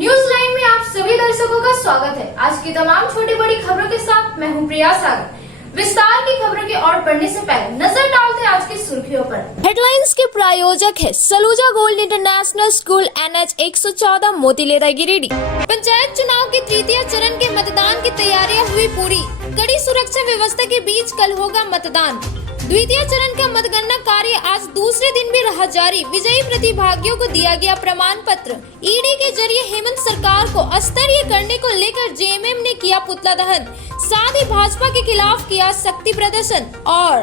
News line में आप सभी दर्शकों का स्वागत है। आज की तमाम छोटी बड़ी खबरों के साथ मैं हूं प्रिया सागर। विस्तार की खबरों की ओर बढ़ने से पहले नजर डालते हैं आज की सुर्खियों पर। हेडलाइंस के प्रायोजक है Saluja gold international school, NH 114, Motilera, Giridih. Panchayat चुनाव के तृतीय चरण के मतदान की तैयारियां हुई पूरी। कड़ी सुरक्षा व्यवस्था के बीच कल होगा मतदान। द्वितीय चरण का मतगणना कार्य आज दूसरे दिन भी रहा जारी। विजयी प्रतिभागियों को दिया गया प्रमाण पत्र। ईडी के जरिए हेमंत सरकार को अस्तरीय करने को लेकर JMM ने किया पुतला दहन। साथ ही भाजपा के खिलाफ किया शक्ति प्रदर्शन। और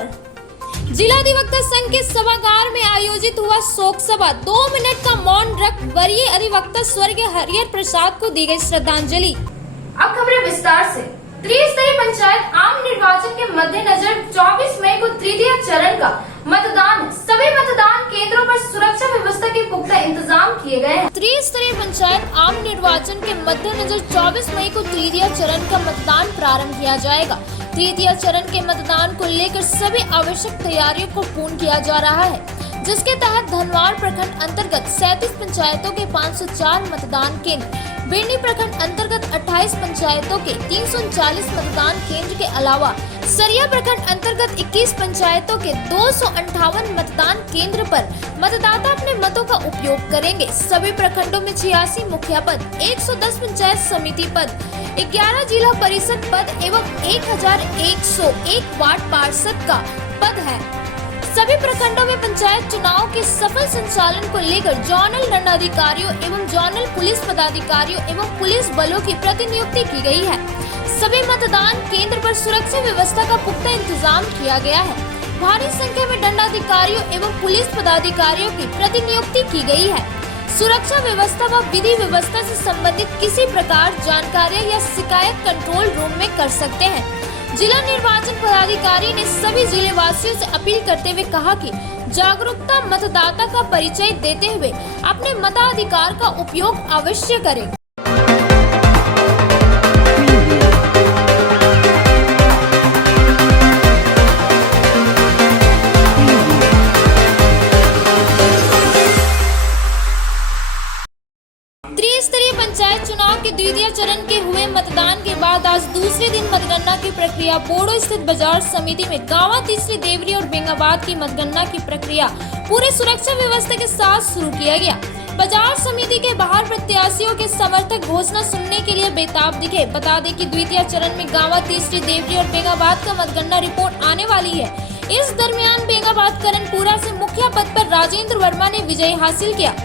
जिला अधिवक्ता संघ के सभागार में आयोजित हुआ शोक सभा। 2 मिनट का मौन रख वरीय अधिवक्ता स्वर्गीय हरिहर प्रसाद को दी गई श्रद्धांजलि। अब खबरें विस्तार से। त्रिस्तरीय पंचायत आम निर्वाचन के मद्देनजर 24 मई को तृतीय चरण का मतदान। सभी मतदान केंद्रों पर सुरक्षा व्यवस्था के पुख्ता इंतजाम किए गए हैं। त्रिस्तरीय पंचायत आम निर्वाचन के मद्देनजर 24 मई को तृतीय चरण का मतदान प्रारंभ किया जाएगा। तृतीय चरण के मतदान को लेकर सभी आवश्यक तैयारियों को पूर्ण किया जा रहा है, जिसके तहत धनवार प्रखंड अंतर्गत 37 पंचायतों के 504 मतदान केंद्र, बिरनी प्रखंड अंतर्गत 28 पंचायतों के 339 मतदान केंद्र के अलावा सरिया प्रखंड अंतर्गत 21 पंचायतों के 258 मतदान केंद्र पर मतदाता अपने मतों का उपयोग करेंगे। सभी प्रखंडों में 86 मुखिया पद, 110 पंचायत समिति पद, 11 जिला परिषद पद एवं 1101 वार्ड पार्षद का पद है। सभी प्रखंडों में पंचायत चुनाव के सफल संचालन को लेकर जोनल दंडाधिकारियों एवं जोनल पुलिस पदाधिकारियों एवं पुलिस बलों की प्रतिनियुक्ति की गई है। सभी मतदान केंद्र पर सुरक्षा व्यवस्था का पुख्ता इंतजाम किया गया है। भारी संख्या में दंडाधिकारियों एवं पुलिस पदाधिकारियों की प्रतिनियुक्ति की गई है। सुरक्षा व्यवस्था व विधि व्यवस्था से संबंधित किसी प्रकार जानकारियां या शिकायत कंट्रोल रूम में कर सकते हैं। जिला निर्वाचन पदाधिकारी ने सभी जिले वासियों से अपील करते हुए कहा कि जागरूकता मतदाता का परिचय देते हुए अपने मताधिकार का उपयोग अवश्य करें। त्रिस्तरीय पंचायत चुनाव के द्वितीय चरण के हुए मतदान के बाद आज दूसरे दिन मतगणना की प्रक्रिया बोड़ो स्थित बाजार समिति में गावा, तीसरी देवरी और बेंगाबाद की मतगणना की प्रक्रिया पूरे सुरक्षा व्यवस्था के साथ शुरू किया गया। बाजार समिति के बाहर प्रत्याशियों के समर्थक घोषणा सुनने के लिए बेताब दिखे। बता दें कि द्वितीय चरण में गावा, तीसरी देवरी और बेंगाबाद का मतगणना रिपोर्ट आने वाली है। इस दरमियान बेंगाबाद करणपुरा से मुखिया पद पर राजेंद्र वर्मा ने विजय हासिल किया।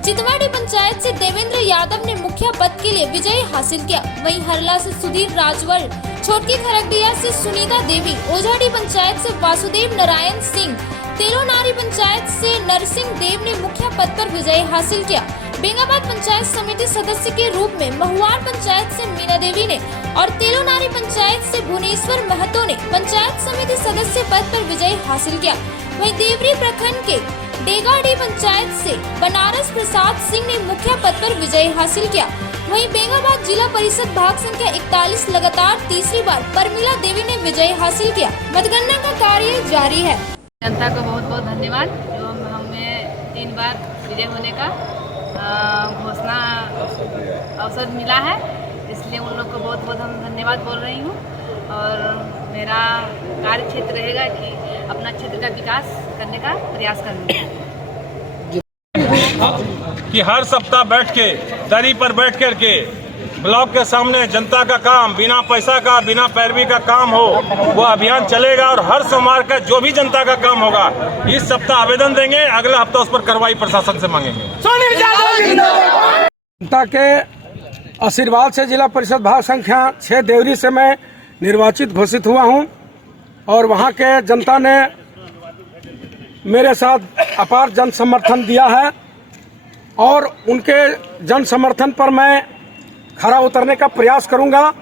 चितवाड़ी पंचायत से देवेंद्र यादव ने मुखिया पद के लिए विजय हासिल किया। वहीं हरला से सुधीर राजवर, छोटकी खरगडिया से सुनीता देवी, ओझाड़ी पंचायत से वासुदेव नारायण सिंह, तेलोनारी पंचायत से नरसिंह देव ने मुखिया पद पर विजय हासिल किया। बेंगाबाद पंचायत समिति सदस्य के रूप में महुआर पंचायत से मीना देवी ने और तेलोनारी पंचायत से भुवनेश्वर महतो ने पंचायत समिति सदस्य पद पर विजय हासिल किया। वहीं देवरी प्रखंड के डेगाडी पंचायत से बनारस प्रसाद सिंह ने मुखिया पद पर विजय हासिल किया। वहीं बेंगाबाद जिला परिषद भाग संख्या 41 लगातार तीसरी बार परमिला देवी ने विजय हासिल किया। मतगणना का कार्य जारी है। जनता को बहुत बहुत धन्यवाद जो हमें 3 बार विजय होने का घोषणा अवसर मिला है, इसलिए उन लोग को बहुत बहुत हम धन्यवाद बोल रही हूँ। और मेरा कार्य क्षेत्र रहेगा कि अपना क्षेत्र का विकास करने का प्रयास करूँगा। कि हर सप्ताह बैठ के दरी पर बैठ कर के ब्लॉक के सामने जनता का काम, बिना पैसा का, बिना पैरवी का काम हो, वो अभियान चलेगा। और हर सोमवार का जो भी जनता का काम होगा इस सप्ताह आवेदन देंगे, अगला हफ्ता उस पर कार्रवाई प्रशासन से मांगेंगे। जनता के आशीर्वाद से जिला परिषद भाग संख्या 6 देवरी से मैं निर्वाचित घोषित हुआ हूं और वहां के जनता ने मेरे साथ अपार जन समर्थन दिया है और उनके जन समर्थन पर मैं खरा उतरने का प्रयास करूंगा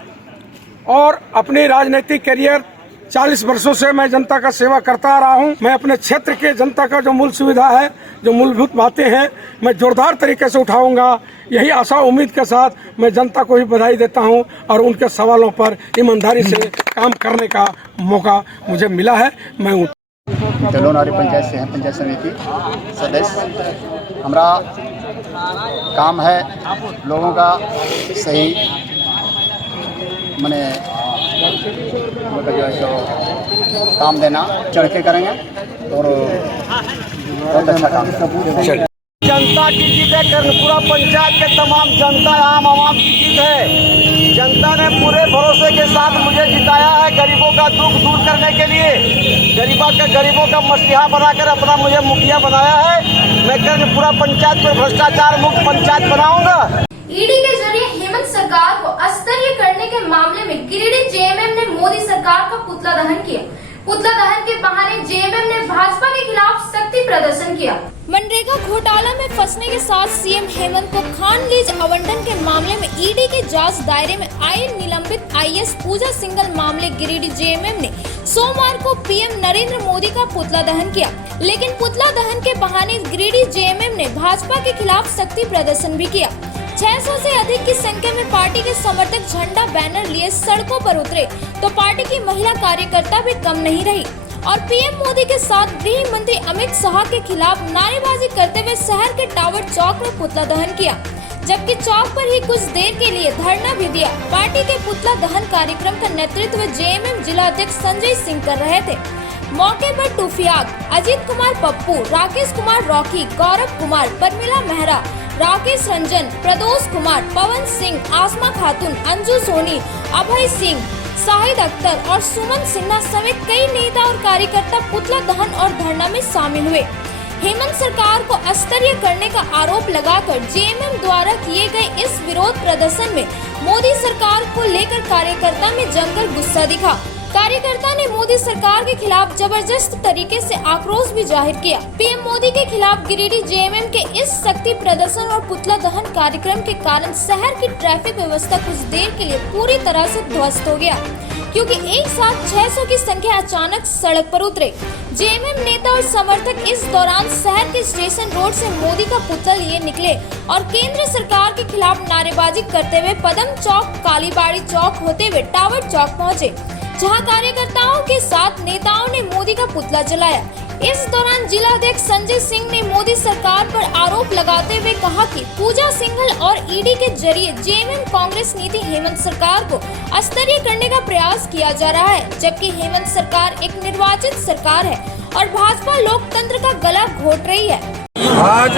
और अपनी राजनीतिक करियर 40 वर्षों से मैं जनता का सेवा करता आ रहा हूं। मैं अपने क्षेत्र के जनता का जो मूल सुविधा है, जो मूलभूत बातें हैं, मैं जोरदार तरीके से उठाऊंगा। यही आशा उम्मीद के साथ मैं जनता को भी बधाई देता हूं और उनके सवालों पर ईमानदारी से काम करने का मौका मुझे मिला है। मैं तेलोनारी पंचायत से हैं, पंचायत समिति सदस्य। हमारा काम है लोगों का सही माने जो है सो काम देना चढ़ के करेंगे और बहुत अच्छा काम है। जनता की जीत है। कर्णपुरा पंचायत के तमाम जनता आम आवाम की जीत है। जनता ने पूरे भरोसे के साथ मुझे जिताया है गरीबों का दुख दूर करने के लिए। गरीबों का मसीहा बनाकर अपना मुझे मुखिया बनाया है। मैं कर्णपुरा पंचायत को भ्रष्टाचार मुक्त पंचायत बनाऊंगा। ईडी के जरिए हेमंत सरकार को अस्तरीय करने के मामले में गिरिडीह जेएमएम ने मोदी सरकार का पुतला दहन किया। पुतला दहन के बहाने जेएमएम ने भाजपा के खिलाफ सख्ती प्रदर्शन किया। मनरेगा घोटाला में फंसने के साथ सीएम हेमंत को खान लीज आवंटन के मामले में ईडी के जांच दायरे में आए निलंबित आईएएस पूजा सिंघल मामले गिरिडीह जेएमएम ने सोमवार को पीएम नरेंद्र मोदी का पुतला दहन किया। लेकिन पुतला दहन के बहाने गिरिडीह जेएमएम ने भाजपा के खिलाफ सख्ती प्रदर्शन भी किया। 600 से अधिक की संख्या में पार्टी के समर्थक झंडा बैनर लिए सड़कों पर उतरे तो पार्टी की महिला कार्यकर्ता भी कम नहीं रही और पीएम मोदी के साथ गृह मंत्री अमित शाह के खिलाफ नारेबाजी करते हुए शहर के टावर चौक में पुतला दहन किया, जबकि चौक पर ही कुछ देर के लिए धरना भी दिया। पार्टी के पुतला दहन कार्यक्रम का नेतृत्व जेएमएम जिला अध्यक्ष संजय सिंह कर रहे थे। मौके पर टूफियाग, अजीत कुमार पप्पू, राकेश कुमार रॉकी, गौरव कुमार, परमिला मेहरा, राकेश रंजन, प्रदोष कुमार, पवन सिंह, आसमा खातून, अंजू सोनी, अभय सिंह, शाहिद अख्तर और सुमन सिन्हा समेत कई नेता और कार्यकर्ता पुतला दहन और धरना में शामिल हुए। हेमंत सरकार को अस्तरीय करने का आरोप लगाकर जेएमएम द्वारा किए गए इस विरोध प्रदर्शन में मोदी सरकार को लेकर कार्यकर्ता में जमकर गुस्सा दिखा। कार्यकर्ता ने मोदी सरकार के खिलाफ जबरदस्त तरीके से आक्रोश भी जाहिर किया। पीएम मोदी के खिलाफ गिरिडीह जेएमएम के इस शक्ति प्रदर्शन और पुतला दहन कार्यक्रम के कारण शहर की ट्रैफिक व्यवस्था कुछ देर के लिए पूरी तरह से ध्वस्त हो गया, क्योंकि एक साथ 600 की संख्या अचानक सड़क पर उतरे। जेएमएम नेता और समर्थक इस दौरान शहर के स्टेशन रोड से मोदी का पुतला लिए निकले और केंद्र सरकार के खिलाफ नारेबाजी करते हुए पदम चौक, कालीबाड़ी चौक होते हुए टावर चौक पहुँचे, जहां कार्यकर्ताओं के साथ नेताओं ने मोदी का पुतला जलाया। इस दौरान जिला अध्यक्ष संजय सिंह ने मोदी सरकार पर आरोप लगाते हुए कहा कि पूजा सिंघल और ईडी के जरिए जेएमएम कांग्रेस नीति हेमंत सरकार को अस्तरीय करने का प्रयास किया जा रहा है, जबकि हेमंत सरकार एक निर्वाचित सरकार है और भाजपा लोकतंत्र का गला घोट रही है। आज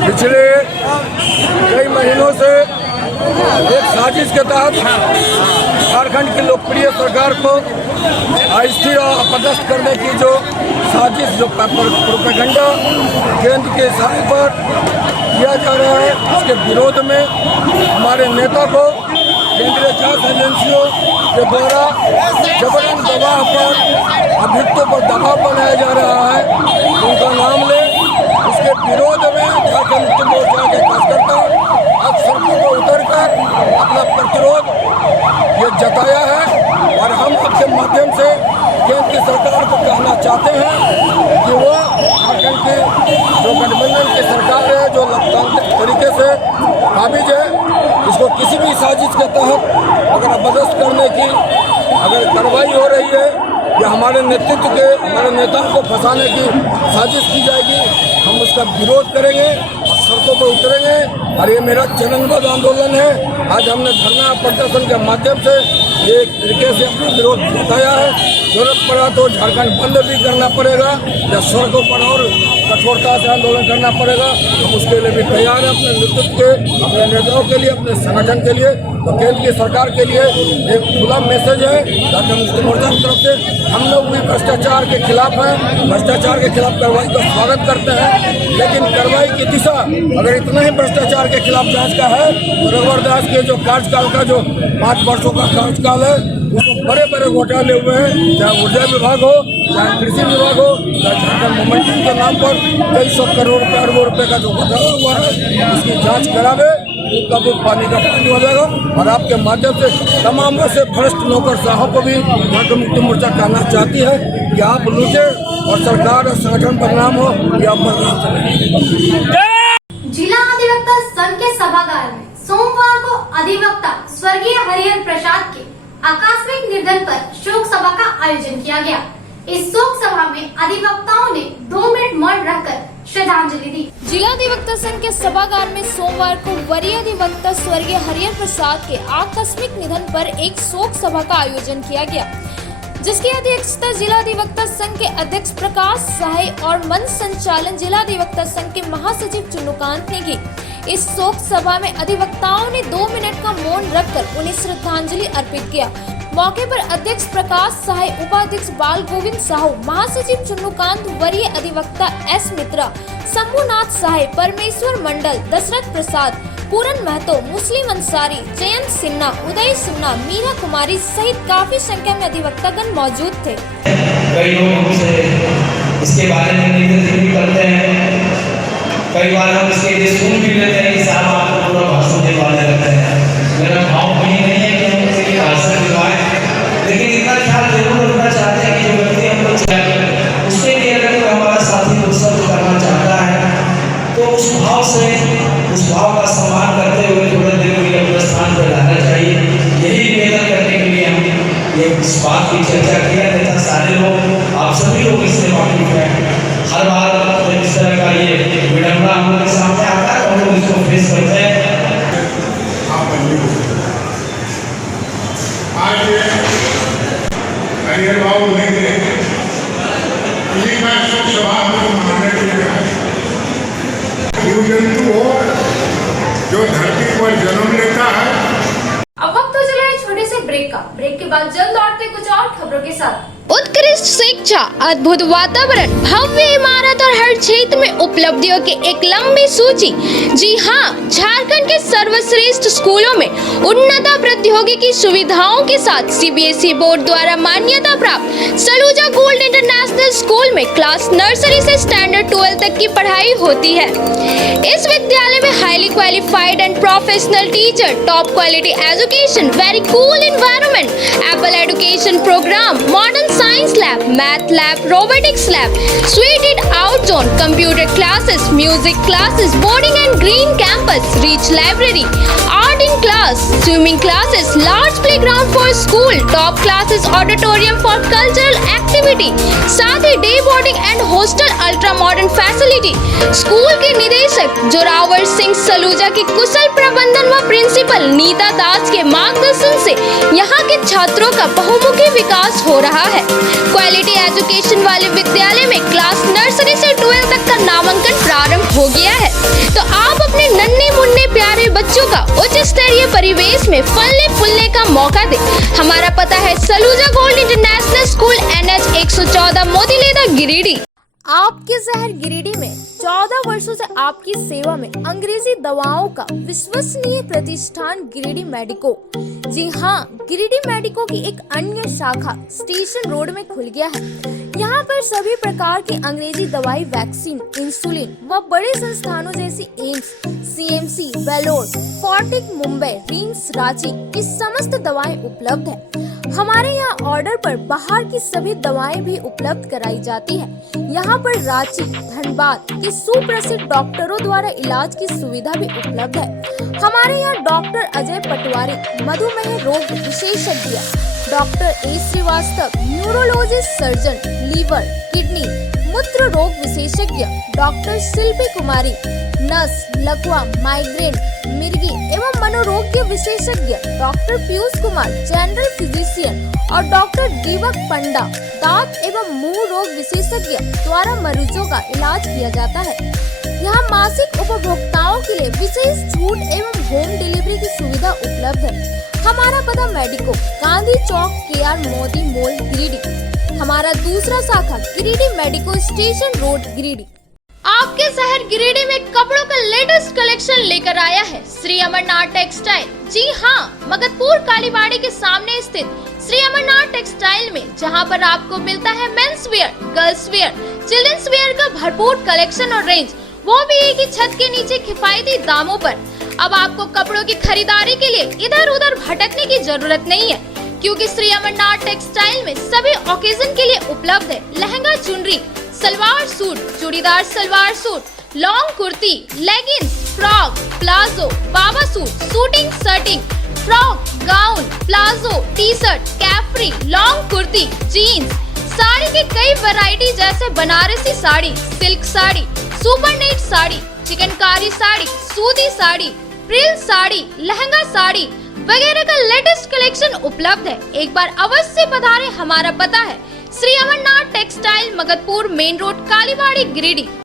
पिछले कई महीनों से एक साजिश के तहत झारखंड की लोकप्रिय सरकार को अस्थिर और अपदस्थ करने की जो साजिश, जो प्रोपेगेंडा केंद्र के इशारे पर किया जा रहा है, उसके विरोध में हमारे नेता को केंद्रीय जांच एजेंसियों के द्वारा जबरन दबाव पर, अभियुक्तों पर दबाव बनाया जा रहा है। उनका नाम ले, उसके विरोध में झारखंड मुक्ति मोर्चा के कार्यकर्ता आज सड़कों पर उतरकर अपना प्रतिरोध ये जताया है और हम आपके माध्यम से केंद्र की सरकार को कहना चाहते हैं कि वो झारखंड की जो गठबंधन की सरकार है, जो लोकतांत्रिक तरीके से काबिज है, इसको किसी भी साजिश के तहत अगर अपदस्थ करने की अगर कार्रवाई हो रही है या हमारे नेतृत्व के, हमारे नेताओं को फंसाने की साजिश की जाएगी, हम उसका विरोध करेंगे और सड़कों पर उतरेंगे। और ये मेरा चरणबद्ध आंदोलन है। आज हमने धरना प्रदर्शन के माध्यम से एक तरीके से अपना विरोध जताया है। जरूरत पड़ा तो झारखंड बंद भी करना पड़ेगा या सड़कों पर और कठोरता से आंदोलन करना पड़ेगा, हम उसके लिए भी तैयार हैं। अपने नेतृत्व के, अपने नेताओं के लिए, अपने संगठन के लिए, तो केंद्र की सरकार के लिए एक खुला मैसेज है झारखंड मुक्ति मोर्चा की तरफ से। हम लोग भी भ्रष्टाचार के खिलाफ हैं, भ्रष्टाचार के खिलाफ कार्रवाई का स्वागत करते हैं, लेकिन कार्रवाई की दिशा अगर इतना ही भ्रष्टाचार के खिलाफ जांच का है तो रघुवर दास के जो कार्यकाल का जो 5 वर्षों का कार्यकाल है, उसमें बड़े बड़े घोटाले हुए हैं, चाहे ऊर्जा विभाग हो, चाहे कृषि विभाग हो, चाहे झारखंड मोमेंटम के नाम पर कई 100 करोड़ रुपये, अरबों रुपये का जो घोटाला हुआ है, उसकी जांच करावे, उनका भी पानी का पानी हो जाएगा। और आपके माध्यम से तमाम ऐसे भ्रष्ट नौकरशाहों को भी झारखंड मुक्ति मोर्चा कहना चाहती है कि आप लूटे और सरकार और संगठन बदनाम हो, या आप बदनाम करें। जिला अधिवक्ता संघ के सभागार में सोमवार को अधिवक्ता स्वर्गीय हरिहर प्रसाद के आकस्मिक निधन पर शोक सभा का आयोजन किया गया। इस शोक सभा में अधिवक्ताओं ने 2 मिनट मौन रहकर श्रद्धांजलि दी। जिला अधिवक्ता संघ के सभागार में सोमवार को वरीय अधिवक्ता स्वर्गीय हरिहर प्रसाद के आकस्मिक निधन पर एक शोक सभा का आयोजन किया गया, जिसकी अध्यक्षता जिला अधिवक्ता संघ के अध्यक्ष प्रकाश सहाय और मंच संचालन जिला अधिवक्ता संघ के महासचिव चुन्नूकांत ने की। इस शोक सभा में अधिवक्ताओं ने 2 मिनट का मौन रखकर उन्हें श्रद्धांजलि अर्पित किया। मौके पर अध्यक्ष प्रकाश सहाय, उपाध्यक्ष बाल गोविंद साहू, महासचिव चुन्नूकांत, वरीय अधिवक्ता एस मित्रा, शंभुनाथ सहाय, परमेश्वर मंडल, दशरथ प्रसाद, पूरन महतो, मुस्लिम अंसारी, जयंत सिन्हा, उदय सिन्हा, मीरा कुमारी सहित काफी संख्या में अधिवक्तागण मौजूद थे। कई लोग हमसे इसके बारे में निवेदन भी करते हैं, कई बार हम इसके लिए सुन भी लेते हैं कि साहब आपको पूरा भाषण देने वाले रहते हैं। मेरा भाव कहीं नहीं है कि हम उसके लिए भाषण दिलवाएं, लेकिन इतना ख्याल जरूर रखना चाहते हैं कि जो व्यक्ति हमको चाहिए उसके लिए अगर कोई हमारा साथी उत्सव करना चाहता है तो उस भाव से, उस भाव का सम्मान करते हुए थोड़ा देर के लिए अपने स्थान पर लाना चाहिए। यही निवेदन करने के लिए हम ये इस बात की चर्चा किया तथा सारे लोग, आप सभी लोग इससे वाकिफ हैं। हर बार जब इस तरह का ये विडंबना हम लोग के सामने आता है तो हम लोग इसको फेस करते हैं। आज हरिहर बाबू नहीं थे, इसी का शोक सभा हम मनाने के लिए आए। जीव जंतु हो जो धरती पर जन्म लेता है। अब वक्त हो चला है छोटे से ब्रेक का। ब्रेक के बाद जल्द लौटते कुछ और खबरों के साथ। उत्कृष्ट शिक्षा, अद्भुत वातावरण, भव्य इमारत और हर क्षेत्र में उपलब्धियों की एक लंबी सूची। जी हाँ, झारखंड के सर्वश्रेष्ठ स्कूलों में उन्नत प्रौद्योगिकी सुविधाओं के साथ सीबीएसई बोर्ड द्वारा मान्यता प्राप्त सलूजा गोल्ड इंटरनेशनल स्कूल में क्लास नर्सरी से स्टैंडर्ड 12 तक की पढ़ाई होती है। इस विद्यालय में highly qualified and professional teacher, top quality education, very cool environment, Apple education programme, modern science lab, math lab, robotics lab, seated out zone, computer classes, music classes, boarding and green campus, rich library, art in class, swimming classes, large playground for school, top classes, auditorium for cultural activity, साथ ही day boarding and hostel, ultra modern facility. School के निदेशक जोरावर सिंह सलूजा की कुशल प्रबंधन व principal Nita दास के मार्गदर्शन से यहाँ के छात्रों का बहुमुखी विकास हो रहा है। क्वालिटी एजुकेशन वाले विद्यालय में क्लास नर्सरी से 12 तक का नामांकन प्रारंभ हो गया है, तो आप अपने नन्हे मुन्ने प्यारे बच्चों का उच्च स्तरीय परिवेश में फलने फूलने का मौका दें। हमारा पता है Saluja gold international school, NH 114, Motileda, Giridih. आपके शहर गिरिडीह में 14 वर्षों से आपकी सेवा में अंग्रेजी दवाओं का विश्वसनीय प्रतिष्ठान गिरिडीह मेडिको। जी हाँ, गिरिडीह मेडिको की एक अन्य शाखा स्टेशन रोड में खुल गया है। यहाँ पर सभी प्रकार की अंग्रेजी दवाई, वैक्सीन, इंसुलिन व बड़े संस्थानों जैसी AIIMS, CMC, Vellore, Fortis Mumbai, RIMS Ranchi की समस्त दवाएं उपलब्ध है। हमारे यहाँ ऑर्डर पर बाहर की सभी दवाएं भी उपलब्ध कराई जाती है। यहाँ पर रांची, धनबाद के सुप्रसिद्ध डॉक्टरों द्वारा इलाज की सुविधा भी उपलब्ध है। हमारे यहाँ डॉक्टर अजय पटवारी, मधुमेह रोग विशेषज्ञ, doctor A Srivastava, neurologist surgeon, liver, kidney, मूत्र रोग विशेषज्ञ, डॉक्टर शिल्पी कुमारी, नस, लकवा, माइग्रेन, मिर्गी एवं मनोरोग विशेषज्ञ, doctor Piyush Kumar, general physician और डॉक्टर दीपक पंडा, दांत एवं मुंह रोग विशेषज्ञ द्वारा मरीजों का इलाज किया जाता है। यहाँ मासिक उपभोक्ताओं के लिए विशेष छूट एवं होम डिलीवरी की सुविधा उपलब्ध है। हमारा पता मेडिको, गांधी चौक, KR मोदी मॉल, गिरिडीह। हमारा दूसरा शाखा Giridih medico, station road, Giridih. आपके शहर गिरिडीह में कपड़ों का लेटेस्ट कलेक्शन लेकर आया है श्री अमरनाथ टेक्सटाइल। जी हाँ, मगधपुर कालीबाड़ी के सामने स्थित श्री अमरनाथ टेक्सटाइल में, जहाँ पर आपको मिलता है men's wear, girls wear, children's wear का भरपूर कलेक्शन और रेंज, वो भी एक ही छत के नीचे किफायती दामों पर। अब आपको कपड़ों की खरीदारी के लिए इधर उधर भटकने की जरूरत नहीं है, क्योंकि श्री अमरनाथ टेक्सटाइल में सभी ओकेजन के लिए उपलब्ध है lehenga, chunri, salwar suit, churidar salwar suit, long kurti, leggings, frock, palazzo, बाबा suit, suiting, shirting, frock, gown, palazzo, T shirt, capri, long kurti, jeans, sari की कई वैरायटी जैसे Banarasi sari, silk sari, super net sari, chikankari sari, सूती साड़ी, प्रिल साड़ी, लहंगा साड़ी वगैरह का लेटेस्ट कलेक्शन उपलब्ध है। एक बार अवश्य पधारें। हमारा पता है Shri Amarnath textile, Magadhpur main road, Kalibari, Giridih.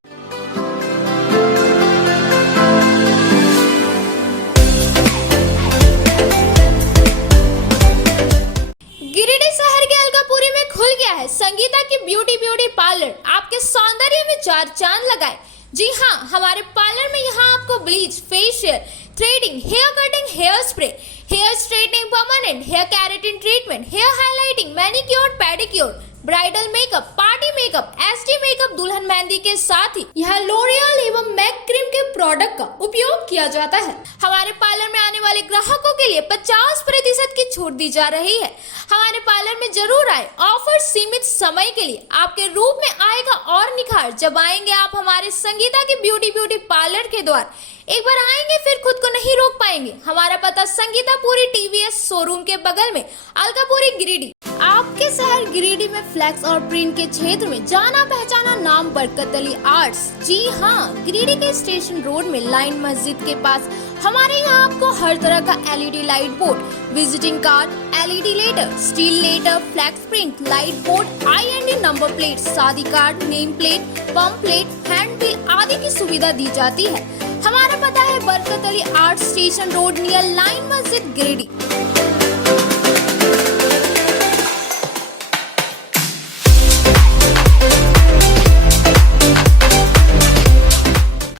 Giridih शहर के अलकापुरी में खुल गया है संगीता की ब्यूटी पार्लर। आपके सौंदर्य में चार चांद लगाए। जी हाँ, हमारे पार्लर में यहाँ आपको bleach, facial, threading, hair cutting, hair spray, hair straightening, permanent hair keratin treatment, hair highlighting, manicure, pedicure, bridal makeup, party makeup, SD makeup, दुल्हन मेहंदी के साथ ही यहाँ लोरियल एवं मैक क्रीम के प्रोडक्ट का उपयोग किया जाता है। हमारे पार्लर में आने वाले ग्राहकों के लिए 50% की छूट दी जा रही है। हमारे पार्लर में जरूर आए। ऑफर सीमित समय के लिए। आपके रूप में आएगा और निखार जब आएंगे आप हमारे संगीता की ब्यूटी पार्लर के द्वार। एक बार आएंगे फिर खुद को नहीं रोक पाएंगे। हमारा पता संगीता पूरी टीवीएस शोरूम के बगल में, अलकापुरी, गिरिडीह। आपके शहर गिरिडीह में फ्लैक्स और प्रिंट के क्षेत्र में जाना पहचाना नाम बरकत अली आर्ट्स। जी हाँ, गिरिडीह के स्टेशन रोड में लाइन मस्जिद के पास हमारे यहाँ आपको हर तरह का LED light board, visiting card, LED letter, steel letter, flex print, light board, IND number plate, शादी card, name plate, pump plate, hand bill आदि की सुविधा दी जाती है। हमारा पता है Barkat Ali art, station road, near line मस्जिद, गिरिडीह।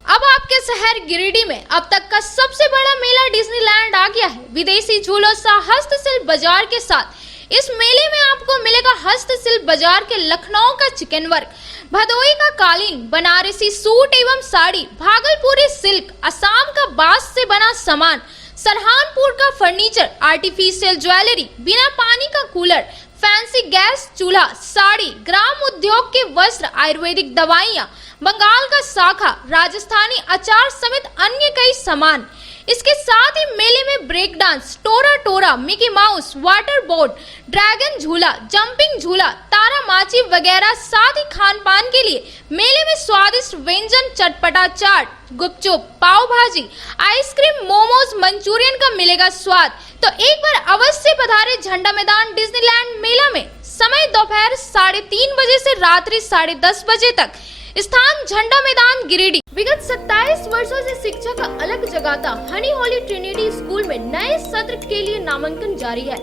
अब आपके शहर गिरिडीह में अब तक का सबसे बड़ा मेला डिज्नीलैंड आ गया है। विदेशी झूलों सा हस्तशिल्प बाजार के साथ इस मेले में आपको मिलेगा हस्तशिल्प बाजार के लखनऊ का चिकन वर्क, भदोई का कालीन, बनारसी सूट एवं साड़ी, भागलपुरी सिल्क, असम का बांस से बना सामान, सरहानपुर का फर्नीचर, आर्टिफिशियल ज्वेलरी, बिना पानी का कूलर, फैंसी गैस चूल्हा, साड़ी, ग्राम उद्योग के वस्त्र, आयुर्वेदिक दवाइयाँ, बंगाल का शाखा, राजस्थानी अचार समेत अन्य कई सामान। इसके साथ ही मेले में break dance, Tora Tora, Mickey Mouse, water board, dragon झूला, जंपिंग झूला, तारा माची वगैरह। साथ ही खान पान के लिए मेले में स्वादिष्ट व्यंजन, चटपटा चाट, गुपचुप, पाव भाजी, आइसक्रीम, मोमोज, मंचूरियन का मिलेगा स्वाद। तो एक बार अवश्य पधारे झंडा मैदान डिज्नीलैंड मेला में। समय दोपहर 3:30 बजे से रात्रि 10:30 बजे तक। स्थान झंडा मैदान, गिरिडीह। विगत 27 वर्षों से शिक्षा का अलग जगाता हनी होली ट्रिनिटी स्कूल में नए सत्र के लिए नामांकन जारी है।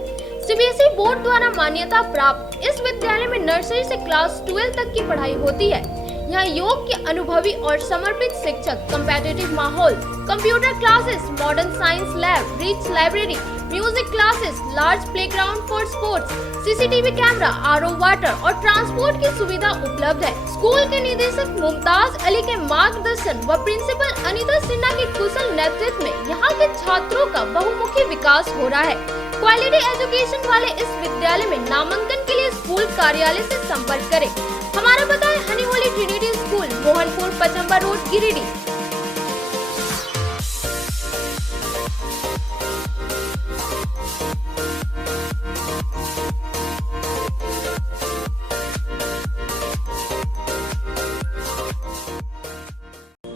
सीबीएसई बोर्ड द्वारा मान्यता प्राप्त इस विद्यालय में नर्सरी से क्लास 12 तक की पढ़ाई होती है। यहाँ योग के अनुभवी और समर्पित शिक्षक, कम्पेटिटिव माहौल, computer classes, modern science lab, rich library, music classes, large playground for sports, CCTV camera, RO water और ट्रांसपोर्ट की सुविधा उपलब्ध है। स्कूल के निदेशक मुमताज अली के मार्गदर्शन व प्रिंसिपल अनीता सिन्हा के कुशल नेतृत्व में यहाँ के छात्रों का बहुमुखी विकास हो रहा है। क्वालिटी एजुकेशन वाले इस विद्यालय में नामांकन के लिए स्कूल कार्यालय से संपर्क करें। हमारा पता है honey holy trinity school, Mohanpur, Pachamba road, Giridih.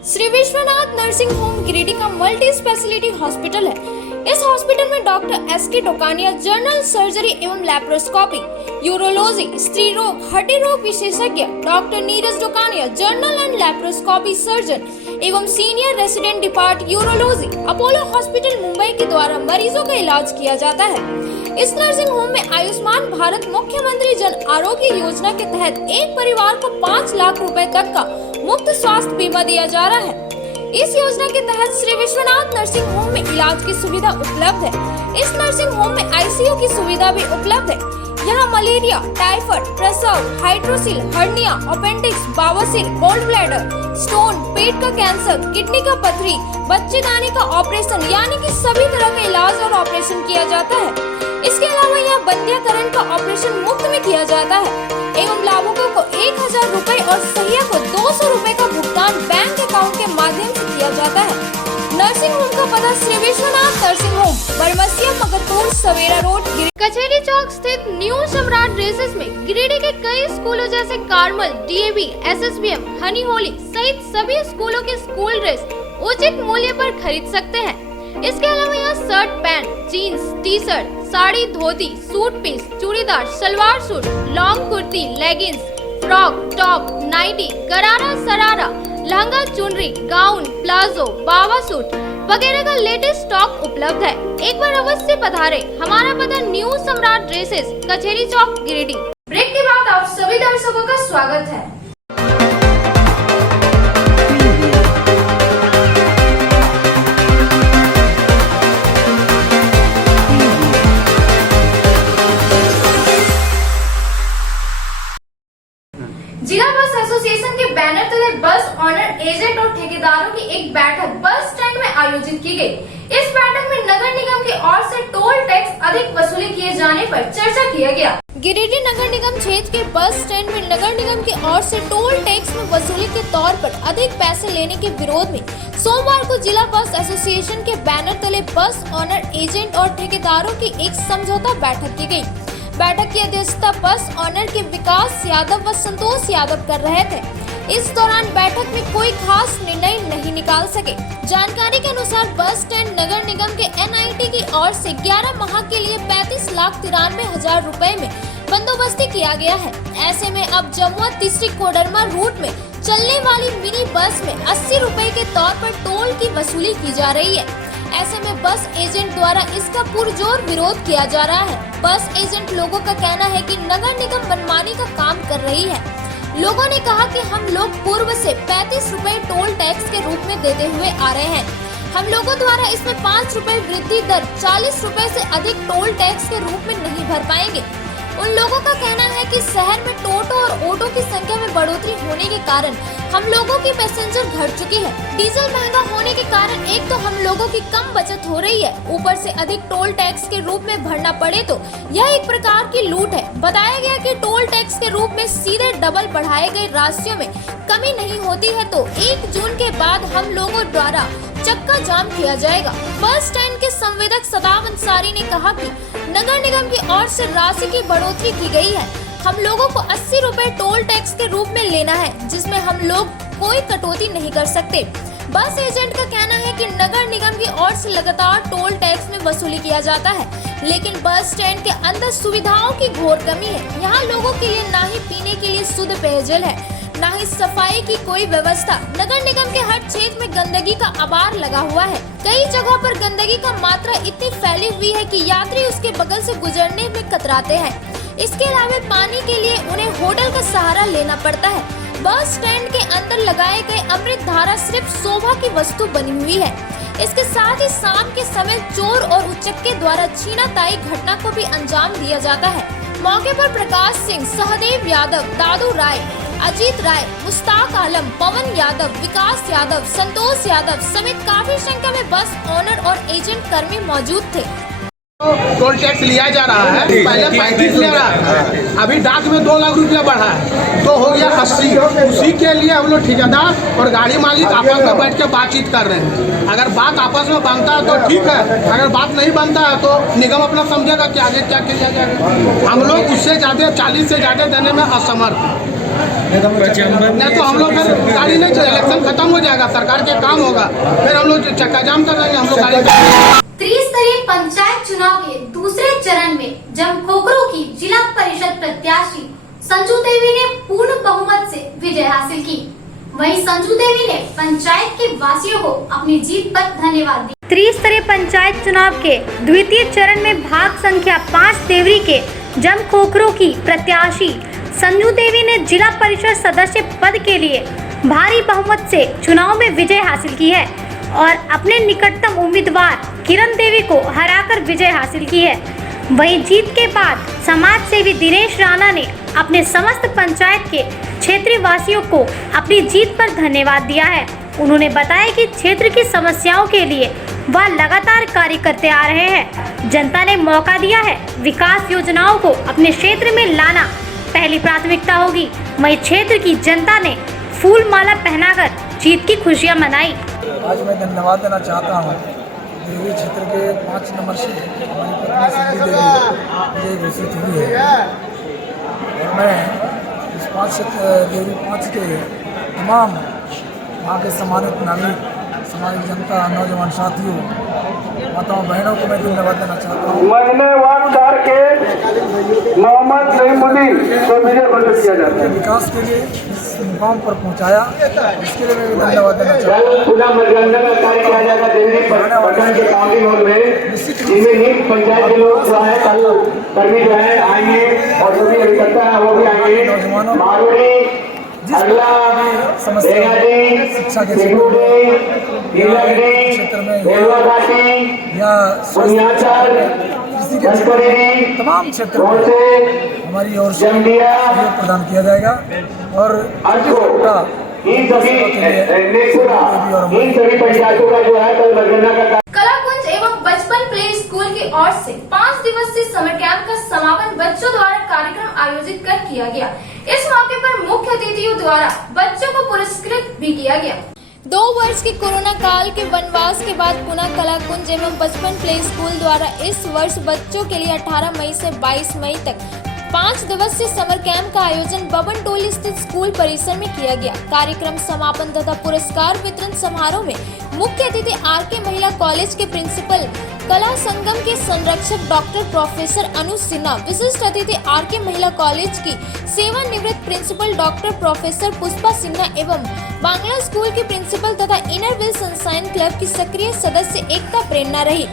Shri Vishwanath nursing home Giridih का मल्टी स्पेशलिटी हॉस्पिटल है। इस हॉस्पिटल में doctor SK Tokania general surgery एवं लैप्रोस्कोपी, यूरोलॉजी, स्त्री रोग, हड्डी रोग विशेषज्ञ, doctor Neeraj Tokania general and laparoscopy surgeon एवं senior resident depart urology, Apollo hospital Mumbai के द्वारा मरीजों का इलाज किया जाता है। इस नर्सिंग होम में आयुष्मान भारत मुख्यमंत्री जन आरोग्य योजना के तहत एक परिवार को 5 लाख रुपए तक का मुफ्त स्वास्थ्य बीमा दिया जा रहा है। इस योजना के तहत श्री विश्वनाथ नर्सिंग होम में इलाज की सुविधा उपलब्ध है। इस नर्सिंग होम में ICU की सुविधा भी उपलब्ध है। यहाँ मलेरिया, टाइफाइड, प्रसव, हाइड्रोसिल, हर्निया, अपेंडिक्स, बवासीर, गोल्ड ब्लैडर, स्टोन, पेट का कैंसर, किडनी का पथरी, बच्चेदानी का ऑपरेशन यानी कि सभी तरह का इलाज और ऑपरेशन किया जाता है। इसके अलावा यहाँ बंध्याकरण का ऑपरेशन मुफ्त में किया जाता है एवं लाभुकों को 1000 रुपए और सहिया को 200 रुपए का भुगतान बैंक अकाउंट के माध्यम से किया जाता है। नर्सिंग होम का पता श्री विश्वनाथ नर्सिंग होम, बरमसिया, मगधपुर। सवेरा रोड, कचहरी चौक स्थित न्यू सम्राट ड्रेसेस में गिरिडीह के कई स्कूलों जैसे कार्मल, डीएवी, एसएसबीएम, हनी होली सहित सभी स्कूलों के स्कूल ड्रेस उचित मूल्य पर खरीद सकते हैं। इसके अलावा यहाँ shirt, pant, jeans, T shirt, sari, dhoti, suit piece, churidar, salwar suit, long kurti, leggings, frock, top, nightie, gharara, sharara, lehenga, चुनरी, गाउन, प्लाजो, बाबा सूट वगैरह का लेटेस्ट स्टॉक उपलब्ध है। एक बार अवश्य पधारे। हमारा पता न्यू सम्राट ड्रेसेस, कचहरी चौक, गिरिडीह। ब्रेक के बाद आप सभी दर्शकों का स्वागत है। जिला बस एसोसिएशन के बैनर तले बस ऑनर, एजेंट और ठेकेदारों की एक बैठक बस स्टैंड में आयोजित की गई। इस बैठक में नगर निगम की ओर से टोल टैक्स अधिक वसूली किए जाने पर चर्चा किया गया। गिरिडीह नगर निगम क्षेत्र के बस स्टैंड में नगर निगम की ओर से टोल टैक्स में वसूली के तौर पर अधिक पैसे लेने के विरोध में सोमवार को जिला बस एसोसिएशन के बैनर तले बस ऑनर, एजेंट और ठेकेदारों की एक समझौता बैठक की गयी। बैठक की अध्यक्षता बस ऑनर के विकास यादव व संतोष यादव कर रहे थे। इस दौरान बैठक में कोई खास निर्णय नहीं निकाल सके। जानकारी के अनुसार बस स्टैंड नगर निगम के एनआईटी की ओर से 11 माह के लिए 35,93,000 रुपए में बंदोबस्ती किया गया है। ऐसे में अब जमुआ तीसरी कोडरमा रूट में चलने वाली मिनी बस में 80 रुपए के तौर पर टोल की वसूली की जा रही है। ऐसे में बस एजेंट द्वारा इसका पुरजोर विरोध किया जा रहा है। बस एजेंट लोगों का कहना है कि नगर निगम मनमानी का काम कर रही है। लोगों ने कहा कि हम लोग पूर्व से 35 रुपए टोल टैक्स के रूप में देते हुए आ रहे हैं। हम लोगों द्वारा इसमें 5 रुपए वृद्धि दर 40 रुपए से अधिक टोल टैक्स के रूप में नहीं भर पाएंगे। उन लोगों का कहना है कि शहर में टोटो और ऑटो की संख्या में बढ़ोतरी होने के कारण हम लोगों की पैसेंजर घट चुकी है। डीजल महंगा होने के कारण एक तो हम लोगों की कम बचत हो रही है, ऊपर से अधिक टोल टैक्स के रूप में भरना पड़े तो यह एक प्रकार की लूट है। बताया गया कि टोल टैक्स के रूप में सीधे डबल बढ़ाए गए राशियों में कमी नहीं होती है तो 1 जून के बाद हम लोगों द्वारा चक्का जाम किया जाएगा। बस स्टैंड के संवेदक सदाब अंसारी ने कहा कि नगर निगम की ओर से राशि की बढ़ोतरी की गई है। हम लोगों को 80 रुपए टोल टैक्स के रूप में लेना है, जिसमें हम लोग कोई कटौती नहीं कर सकते। बस एजेंट का कहना है कि नगर निगम की ओर से लगातार टोल टैक्स में वसूली किया जाता है, लेकिन बस स्टैंड के अंदर सुविधाओं की घोर कमी है। यहाँ लोगों के लिए ना ही पीने के लिए शुद्ध पेयजल है, ना ही सफाई की कोई व्यवस्था। नगर निगम के हर क्षेत्र में गंदगी का आबार लगा हुआ है। कई जगह पर गंदगी का मात्रा इतनी फैली हुई है कि यात्री उसके बगल से गुजरने में कतराते हैं। इसके अलावा पानी के लिए उन्हें होटल का सहारा लेना पड़ता है। बस स्टैंड के अंदर लगाए गए अमृत धारा सिर्फ शोभा की वस्तु बनी हुई है। इसके साथ ही शाम के समय चोर और उचक्के द्वारा छीनाताई घटना को भी अंजाम दिया जाता है। मौके पर प्रकाश सिंह, सहदेव यादव, दादू राय, अजीत राय, मुश्ताक आलम, पवन यादव, विकास यादव, संतोष यादव समेत काफी संख्या में बस ऑनर और एजेंट कर्मी मौजूद थे। टोल टैक्स लिया जा रहा है, पहले 35 ले रहा है, अभी डाक में 2 लाख रुपया बढ़ा है तो हो गया 80। उसी के लिए हम लोग ठेकेदार और गाड़ी मालिक आपस में बैठ के बातचीत कर रहे हैं। अगर बात आपस में बनता है तो ठीक है, अगर बात नहीं बनता है तो निगम अपना समझेगा कि आगे क्या किया जाएगा। हम लोग उससे ज़्यादा 40 से ज़्यादा देने में असमर्थ, नहीं तो हम लोग फिर गाड़ी नहीं चले, इलेक्शन खत्म हो जाएगा, सरकार के काम होगा, फिर हम लोग चक्का जाम कर देंगे। हम लोग गाड़ी त्रिस्तरीय पंचायत चुनाव के दूसरे चरण में जमखोखरो की जिला परिषद प्रत्याशी संजू देवी ने पूर्ण बहुमत से विजय हासिल की। वहीं संजू देवी ने पंचायत के वासियों को अपनी जीत पर धन्यवाद दिया। त्रिस्तरीय पंचायत चुनाव के द्वितीय चरण में भाग संख्या 5 देवरी के जमखोखरो की प्रत्याशी संजू देवी ने जिला परिषद सदस्य पद के लिए भारी बहुमत से चुनाव में विजय हासिल की है और अपने निकटतम उम्मीदवार किरण देवी को हराकर विजय हासिल की है। वहीं जीत के बाद समाज सेवी दिनेश राणा ने अपने समस्त पंचायत के क्षेत्रीय वासियों को अपनी जीत पर धन्यवाद दिया है। उन्होंने बताया कि क्षेत्र की समस्याओं के लिए वह लगातार कार्य करते आ रहे हैं। जनता ने मौका दिया है, विकास योजनाओं को अपने क्षेत्र में लाना पहली प्राथमिकता होगी। वहीं क्षेत्र की जनता ने फूल माला पहनाकर जीत की खुशियां मनाई। आज मैं धन्यवाद देना चाहता हूँ देवी क्षेत्र के 5 नंबर से हमारी पत्नी सिद्धि देवी विजय घोषित हुई है और मैं इस 5 देवी 5 के तमाम वहाँ के सम्मानित नागरिक, सामाजिक जनता, नौजवान साथियों, माताओं बहनों को मैं धन्यवाद देना चाहता हूँ। मैंने वार्ड 4 के मोहम्मद नईमुद्दीन को विजय घोषित किया जाता है। विकास के लिए इस मुकाम पर पहुँचाया, इसके लिए मैं भी धन्यवाद देना चाहता हूँ। पूरा मनोरंजन का कार्य किया जाएगा देवरी पटना के काउंसिल हॉल में, जिसमें नीम पंचायत के लोग जो है कल कर्मी जो है आएंगे और जो भी अभिकर्ता है वो भी आएंगे। मारूरी, अगला, शिक्षा के क्षेत्र में या कृषि के क्षेत्र में तमाम क्षेत्रों में हमारी ओर से सहयोग प्रदान किया जाएगा और कलाकुंज एवं बचपन प्ले स्कूल की ओर से 5 दिवसीय समर कैंप का समापन बच्चों द्वारा कार्यक्रम आयोजित कर किया गया। इस मौके पर मुख्य अतिथियों द्वारा बच्चों को पुरस्कृत भी किया गया। 2 वर्ष के कोरोना काल के वनवास के बाद पुनः कलाकुंज एवं बचपन प्ले स्कूल द्वारा इस वर्ष बच्चों के लिए 18 मई से 22 मई तक 5 दिवसीय समर कैंप का आयोजन बबन टोली स्थित स्कूल परिसर में किया गया। कार्यक्रम समापन तथा पुरस्कार वितरण समारोह में मुख्य अतिथि आरके महिला कॉलेज के प्रिंसिपल, कला संगम के संरक्षक डॉक्टर प्रोफेसर अनुज सिन्हा, विशिष्ट अतिथि आरके महिला कॉलेज की सेवानिवृत्त principal doctor professor Pushpa Sinha एवं बांग्ला स्कूल की प्रिंसिपल तथा इनर व्हील सनशाइन क्लब की सक्रिय सदस्य एकता प्रेरणा रही।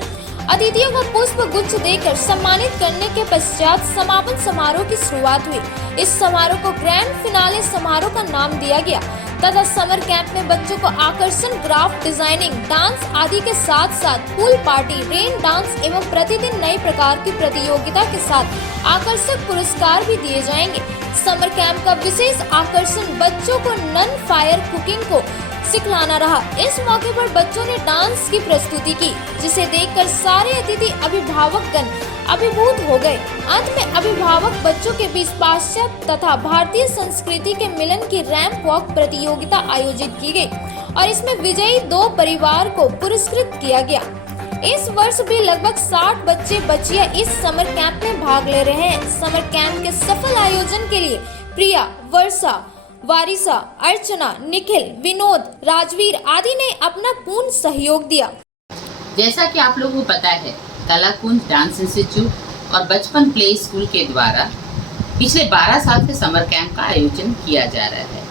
अतिथियों को पुष्प गुच्छ देकर सम्मानित करने के पश्चात समापन समारोह की शुरुआत हुई। इस समारोह को ग्रैंड फिनाले समारोह का नाम दिया गया तथा समर कैंप में बच्चों को आकर्षण, ग्राफ्ट डिजाइनिंग, डांस आदि के साथ साथ पूल पार्टी, रेन डांस एवं प्रतिदिन नए प्रकार की प्रतियोगिता के साथ आकर्षक पुरस्कार भी दिए जाएंगे। समर कैंप का विशेष आकर्षण बच्चों को नन फायर कुकिंग को सिखलाना रहा। इस मौके पर बच्चों ने डांस की प्रस्तुति की, जिसे देखकर सारे अतिथि अभिभावकगण अभिभूत हो गए। अंत में अभिभावक बच्चों के बीच पाश्चात्य तथा भारतीय संस्कृति के मिलन की रैंप वॉक प्रतियोगिता आयोजित की गई और इसमें विजयी 2 परिवार को पुरस्कृत किया गया। इस वर्ष भी लगभग 60 बच्चे बच्चियां इस समर कैंप में भाग ले रहे हैं। समर कैंप के सफल आयोजन के लिए प्रिया, वर्षा, वारिसा, अर्चना, निखिल, विनोद, राजवीर आदि ने अपना पूर्ण सहयोग दिया। जैसा कि आप लोगों को पता है, कलाकुंज डांस इंस्टीट्यूट और बचपन प्ले स्कूल के द्वारा पिछले 12 साल से समर कैंप का आयोजन किया जा रहा है।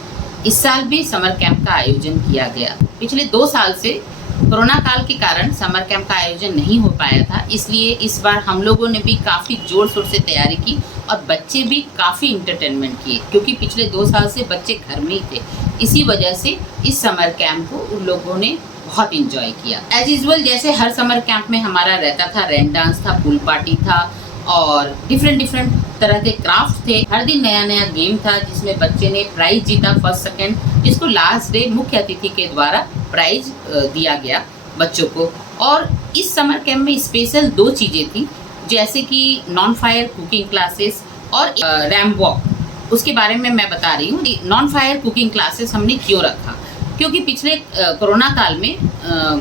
इस साल भी समर कैंप का आयोजन किया गया। पिछले 2 साल से कोरोना काल के कारण समर कैंप का आयोजन नहीं हो पाया था, इसलिए इस बार हम लोगों ने भी काफ़ी जोर शोर से तैयारी की और बच्चे भी काफ़ी इंटरटेनमेंट किए, क्योंकि पिछले 2 साल से बच्चे घर में ही थे। इसी वजह से इस समर कैंप को उन लोगों ने बहुत इंजॉय किया। एज यूजुअल जैसे हर समर कैंप में हमारा रहता था, रेन डांस था, पूल पार्टी था और डिफरेंट तरह के क्राफ्ट थे। हर दिन नया नया गेम था जिसमें बच्चे ने प्राइज जीता, फर्स्ट सेकंड, जिसको लास्ट डे मुख्य अतिथि के द्वारा प्राइज दिया गया बच्चों को। और इस समर कैंप में स्पेशल 2 चीज़ें थी, जैसे कि नॉन फायर कुकिंग क्लासेस और रैंप वॉक। उसके बारे में मैं बता रही हूँ। नॉन फायर कुकिंग क्लासेस हमने क्यों रखा, क्योंकि पिछले कोरोना काल में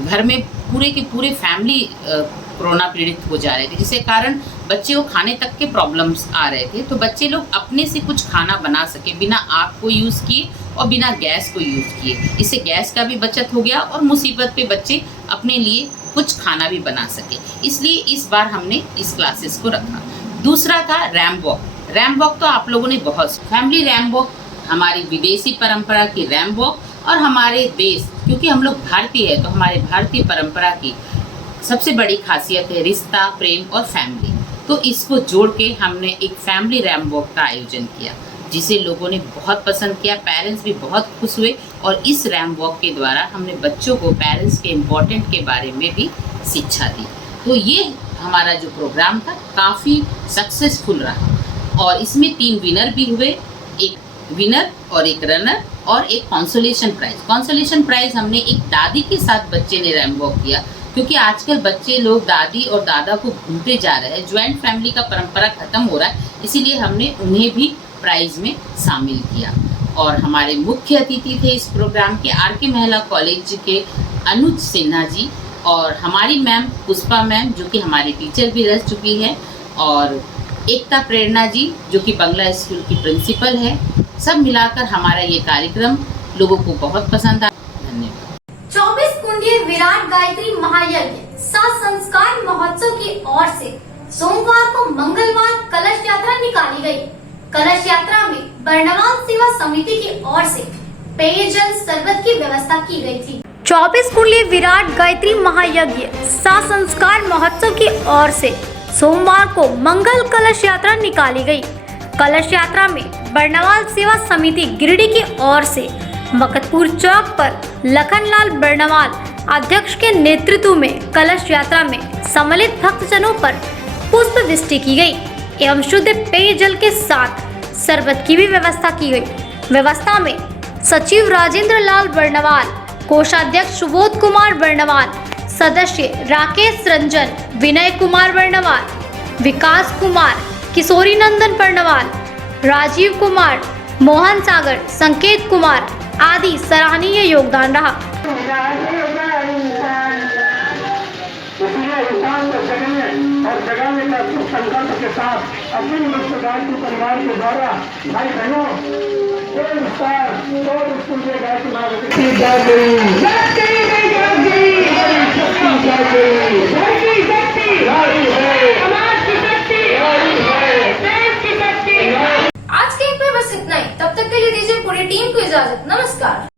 घर में पूरे के पूरे फैमिली कोरोना पीड़ित हो जा रहे थे, जिसके कारण बच्चे को खाने तक के प्रॉब्लम्स आ रहे थे। तो बच्चे लोग अपने से कुछ खाना बना सके बिना आग को यूज़ किए और बिना गैस को यूज़ किए। इससे गैस का भी बचत हो गया और मुसीबत पे बच्चे अपने लिए कुछ खाना भी बना सके। इसलिए इस बार हमने इस क्लासेस को रखा। दूसरा था रैंप वॉक। रैंप वॉक तो आप लोगों ने बहुत, फैमिली रैंप वॉक, हमारी विदेशी परंपरा की रैंप वॉक और हमारे देश, क्योंकि हम लोग भारतीय है तो हमारे भारतीय परंपरा की सबसे बड़ी खासियत है रिश्ता, प्रेम और फैमिली। तो इसको जोड़ के हमने एक फैमिली रैंप वॉक का आयोजन किया, जिसे लोगों ने बहुत पसंद किया। पेरेंट्स भी बहुत खुश हुए और इस रैंप वॉक के द्वारा हमने बच्चों को पेरेंट्स के इम्पोर्टेंट के बारे में भी शिक्षा दी। तो ये हमारा जो प्रोग्राम था काफ़ी सक्सेसफुल रहा और इसमें 3 विनर भी हुए, एक विनर और एक रनर और एक कॉन्सोलेशन प्राइज। कॉन्सोलेशन प्राइज हमने एक दादी के साथ बच्चे ने रैंप वॉक किया, क्योंकि आजकल बच्चे लोग दादी और दादा को भूलते जा रहे हैं, ज्वाइंट फैमिली का परंपरा खत्म हो रहा है, इसीलिए हमने उन्हें भी प्राइज में शामिल किया। और हमारे मुख्य अतिथि थे इस प्रोग्राम के आरके महिला कॉलेज के अनुज सिन्हा जी, और हमारी मैम पुष्पा मैम जो कि हमारी टीचर भी रह चुकी है, और एकता प्रेरणा जी जो कि बंगला स्कूल की प्रिंसिपल है। सब मिलाकर हमारा ये कार्यक्रम लोगों को बहुत पसंद आया। धन्यवाद। 24 कुंडीय विराट गायत्री महायज्ञ सात संस्कार महोत्सव की ओर से सोमवार को मंगलवार कलश यात्रा निकाली गई। कलश यात्रा में बर्णवाल सेवा समिति की ओर से पेयजल शरबत की व्यवस्था की गई थी। 24 कुंडीय विराट गायत्री महायज्ञ सात संस्कार महोत्सव की ओर से सोमवार को मंगल कलश यात्रा निकाली गई। कलश यात्रा में बर्णवाल सेवा समिति गिरिडीह की ओर से मकतपुर चौक पर लखनलाल बर्णवाल अध्यक्ष के नेतृत्व में कलश यात्रा में सम्मिलित भक्तजनों पर पुष्प वृष्टि की गई एवं शुद्ध पेयजल के साथ शरबत की भी व्यवस्था की गई। व्यवस्था में सचिव राजेंद्र लाल बर्णवाल, कोषाध्यक्ष सुबोध कुमार बर्णवाल, सदस्य राकेश रंजन, विनय कुमार बर्णवाल, विकास कुमार, किशोरी नंदन बर्णवाल, राजीव कुमार, मोहन सागर, संकेत कुमार आदि सराहनीय योगदान रहा। इंसान को जगने और जगाने का संकल्प के साथ अपनी गायत्री परिवार के द्वारा भाई बहनों आज के एक में बस इतना ही। तब तक के लिए दीजिए पूरी टीम को इजाजत। नमस्कार।